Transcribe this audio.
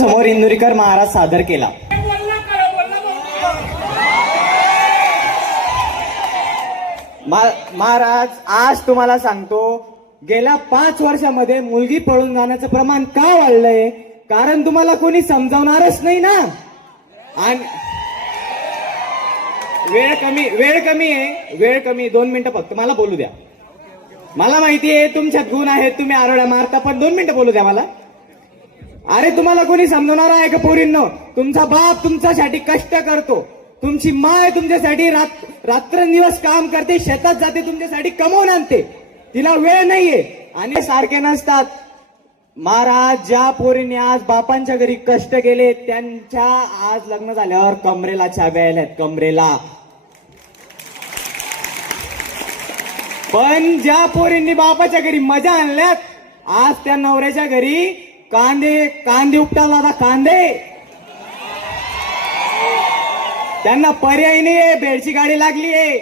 समोर इंदुरीकर महाराज सादर केला. महाराज, आज तुम्हाला सांगतो, गेल्या 5 वर्षामध्ये मुलगी पळून जाण्याचं प्रमाण का वाढलंय? कारण तुम्हाला कोणी समजावणारच नाही ना. आणि वेळ कमी 2 मिनिटं फक्त मला बोलू द्या. मला माहिती आहे तुमच्यात गुण आहेत, तुम्ही आरोड्या मारता, पण 2 मिनिटं बोलू द्या मला. अरे तुम्हाला कोणी समजवणार आहे का पोरींनो? तुमचा बाप तुमच्यासाठी कष्ट करतो, तुमची माय तुमच्यासाठी रात्रंदिवस काम करते, शेतात जाते, तुमच्यासाठी कमवून आणते, तिला वेळ नाहीये. आणि सारखे नसतात. महाराज, ज्या पोरीने आज बापांच्या घरी कष्ट केले त्यांच्या आज लग्न झाल्यावर कमरेला चाव्या आल्यात, कमरेला. पण ज्या पोरींनी बापाच्या घरी मजा आणल्यात, आज त्या नवऱ्याच्या घरी कांदे उपटायला, आता कांदे. त्यांना पर्याय नाहीये, बेडची गाडी लागलीये.